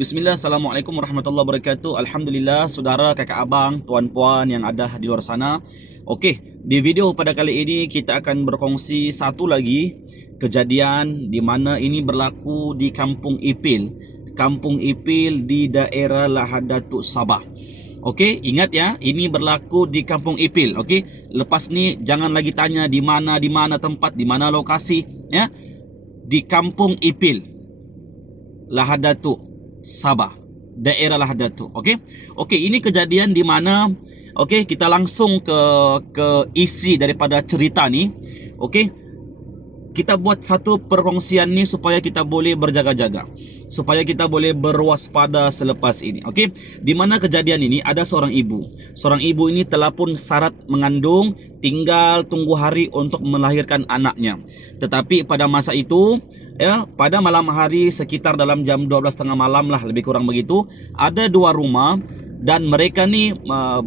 Bismillah, Assalamualaikum warahmatullahi wabarakatuh. Alhamdulillah, saudara, kakak abang, tuan-puan yang ada di luar sana. Okey, di video pada kali ini kita akan berkongsi satu lagi kejadian di mana ini berlaku di Kampung Ipil. Kampung Ipil di daerah Lahadatuk Sabah. Okey, ingat ya, ini berlaku di Kampung Ipil. Okey, lepas ni jangan lagi tanya di mana tempat, di mana lokasi, ya. Di Kampung Ipil, Lahadatuk Sabah, daerah Lahadatuk. Okey. Okey, ini kejadian di mana kita langsung ke isi daripada cerita ni. Okey. Kita buat satu perkongsian ni supaya kita boleh berjaga-jaga, supaya kita boleh berwaspada selepas ini. Okey, di mana kejadian ini ada seorang ibu. Seorang ibu ini telah pun syarat mengandung, tinggal tunggu hari untuk melahirkan anaknya. Tetapi pada masa itu, ya, pada malam hari sekitar dalam jam 12.30 malam lah, lebih kurang begitu, ada dua rumah dan mereka ni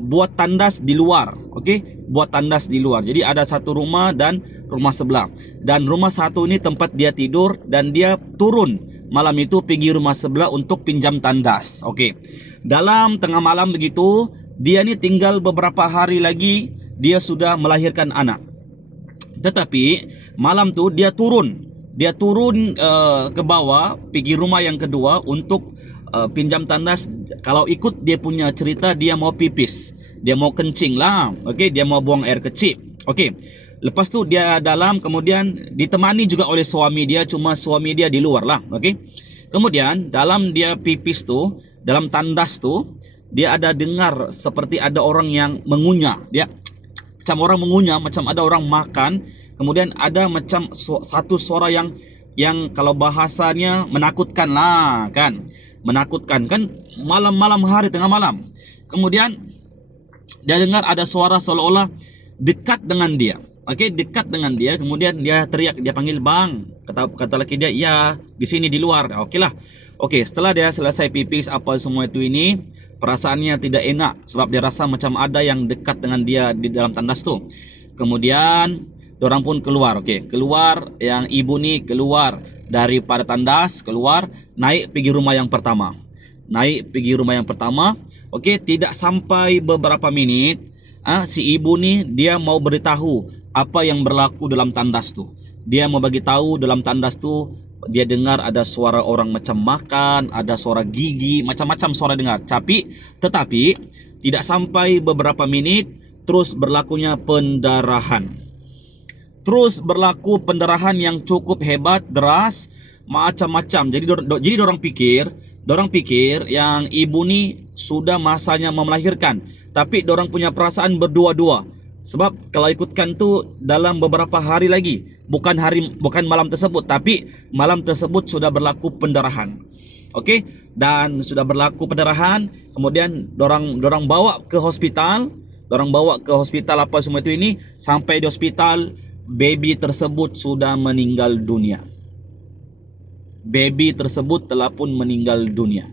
buat tandas di luar. Okey, buat tandas di luar. Jadi ada satu rumah dan rumah sebelah. Dan rumah satu ini tempat dia tidur dan dia turun malam itu pergi rumah sebelah untuk pinjam tandas. Okey. Dalam tengah malam begitu, dia ni tinggal beberapa hari lagi dia sudah melahirkan anak. Tetapi malam tu dia turun. Dia turun ke bawah pergi rumah yang kedua untuk pinjam tandas. Kalau ikut dia punya cerita, dia mau pipis. Dia mau kencing lah. Okey, dia mau buang air kecil. Okey. Lepas tu dia dalam, kemudian ditemani juga oleh suami dia, cuma suami dia di luar lah. Okey. Kemudian dalam dia pipis tu, dalam tandas tu, dia ada dengar seperti ada orang yang mengunyah. Dia macam orang mengunyah, macam ada orang makan. Kemudian ada macam satu suara yang kalau bahasanya menakutkan lah kan. Menakutkan kan, malam-malam hari, tengah malam. Kemudian dia dengar ada suara seolah-olah dekat dengan dia. Okey, dekat dengan dia. Kemudian dia teriak, dia panggil, "Bang." Kata laki dia, "Ya, di sini di luar." Okeylah. Okey, setelah dia selesai pipis apa semua itu ini, perasaannya tidak enak sebab dia rasa macam ada yang dekat dengan dia di dalam tandas tu. Kemudian dorang pun keluar. Okey, keluar, yang ibu ni keluar daripada tandas, keluar, naik pergi rumah yang pertama. Naik pergi rumah yang pertama. Okey, tidak sampai beberapa minit, si ibu ni dia mau beritahu apa yang berlaku dalam tandas tu. Dia mau bagi tahu dalam tandas tu dia dengar ada suara orang macam makan, ada suara gigi, macam-macam suara dengar. Tetapi tidak sampai beberapa minit terus berlakunya pendarahan. Terus berlaku pendarahan yang cukup hebat, deras, macam-macam. Jadi dorang pikir yang ibu ni sudah masanya mau melahirkan. Tapi dorang punya perasaan berdua-dua. Sebab kalau ikutkan tu dalam beberapa hari lagi, bukan malam tersebut, tapi malam tersebut sudah berlaku pendarahan. Okey, dan sudah berlaku pendarahan, kemudian dorang bawa ke hospital, apa semua itu ini. Sampai di hospital, baby tersebut sudah meninggal dunia. Baby tersebut telah pun meninggal dunia.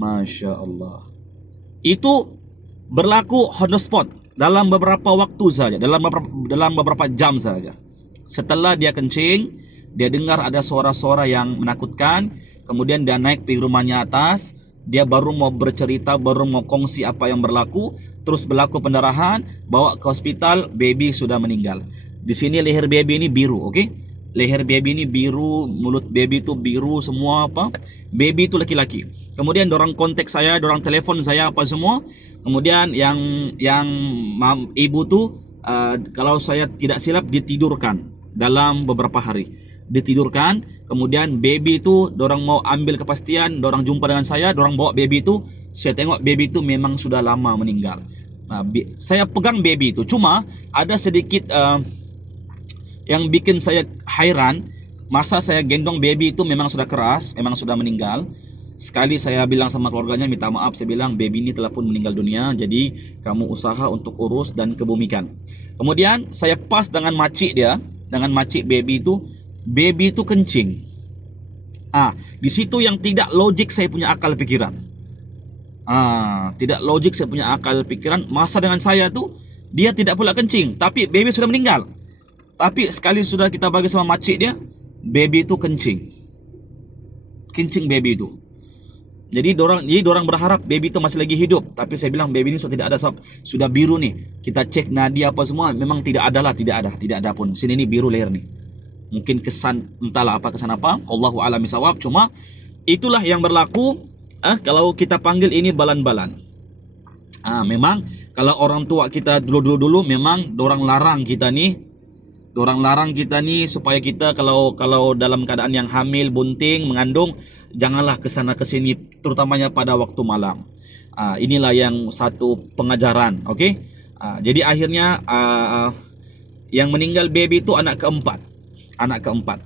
Masya Allah. Itu berlaku on the spot, dalam beberapa waktu saja, dalam beberapa jam saja. Setelah dia kencing, dia dengar ada suara-suara yang menakutkan. Kemudian dia naik pergi rumahnya atas. Dia baru mau bercerita, baru mau kongsi apa yang berlaku. Terus berlaku pendarahan, bawa ke hospital, baby sudah meninggal. Di sini leher baby ini biru, okey? Leher baby ini biru, mulut baby itu biru, semua apa? Baby itu laki-laki. Kemudian dorang kontak saya, dorang telefon saya apa semua. Kemudian yang ibu tu kalau saya tidak silap ditidurkan dalam beberapa hari. Ditidurkan, kemudian baby tu dorang mau ambil kepastian, dorang jumpa dengan saya, dorang bawa baby tu. Saya tengok baby tu memang sudah lama meninggal. Saya pegang baby tu, cuma ada sedikit yang bikin saya hairan. Masa saya gendong baby itu memang sudah keras, memang sudah meninggal. Sekali saya bilang sama keluarganya, minta maaf, saya bilang baby ini telah pun meninggal dunia, jadi kamu usaha untuk urus dan kebumikan. Kemudian saya pas dengan makcik dia, dengan makcik baby itu kencing. Di situ yang tidak logik saya punya akal pikiran. Tidak logik saya punya akal pikiran. Masa dengan saya tu dia tidak pula kencing, tapi baby sudah meninggal. Tapi sekali sudah kita bagi sama makcik dia, baby itu kencing. Kencing baby itu. Jadi dorang berharap baby itu masih lagi hidup, tapi saya bilang baby ini sudah tidak ada sebab sudah biru nih. Kita cek nadi apa semua memang tidak ada lah, tidak ada pun. Sini ini biru leher nih. Mungkin kesan entahlah apa kesan apa, Allahu a'lam bishawab. Cuma itulah yang berlaku kalau kita panggil ini balan-balan. Memang kalau orang tua kita dulu memang dorang larang kita nih supaya kita kalau dalam keadaan yang hamil, bunting, mengandung, janganlah kesana kesini, terutamanya pada waktu malam. Inilah yang satu pengajaran, okey. Jadi akhirnya yang meninggal baby itu anak keempat.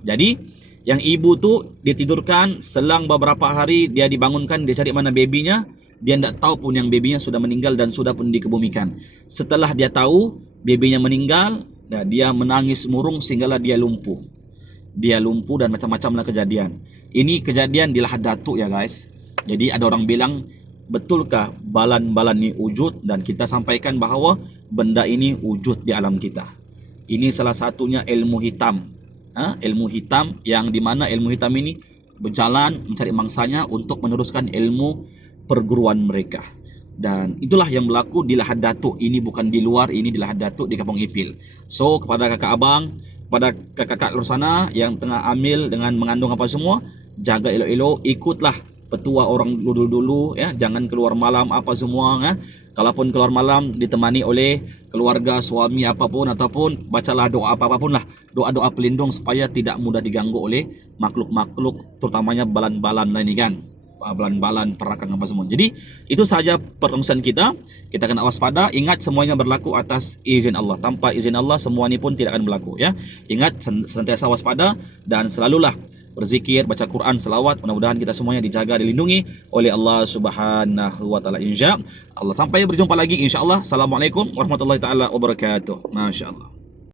Jadi yang ibu tu ditidurkan, selang beberapa hari dia dibangunkan, dia cari mana babynya, dia tidak tahu pun yang babynya sudah meninggal dan sudah pun dikebumikan. Setelah dia tahu babynya meninggal, dia menangis murung sehinggalah dia lumpuh dan macam-macamlah kejadian. Ini kejadian di Lahad Datuk ya guys. Jadi ada orang bilang, betulkah balan-balan ini wujud? Dan kita sampaikan bahawa benda ini wujud di alam kita. Ini salah satunya ilmu hitam. Ilmu hitam yang dimana ilmu hitam ini berjalan mencari mangsanya untuk meneruskan ilmu perguruan mereka. Dan itulah yang berlaku di Lahad Datuk. Ini bukan di luar, ini di Lahad Datuk di Kampung Ipil. So kepada kakak abang, kepada kakak-kakak luar sana yang tengah hamil dengan mengandung apa semua, jaga elok-elok, ikutlah petua orang dulu-dulu ya, jangan keluar malam apa semua ya. Kalaupun keluar malam ditemani oleh keluarga, suami apapun, ataupun bacalah doa apapun lah, doa-doa pelindung supaya tidak mudah diganggu oleh makhluk-makhluk, terutamanya balan-balan lah ini kan. Balan-balan, perakang apa semua. Jadi itu saja perkongsian kita. Kita kena waspada. Ingat semuanya berlaku atas izin Allah. Tanpa izin Allah semua ini pun tidak akan berlaku ya. Ingat senantiasa waspada dan selalulah berzikir, baca Quran, selawat. Mudah-mudahan kita semuanya dijaga, dilindungi oleh Allah Subhanahu wa taala insya Allah. Sampai berjumpa lagi insya Allah. Assalamualaikum warahmatullahi taala wabarakatuh. Masya Allah.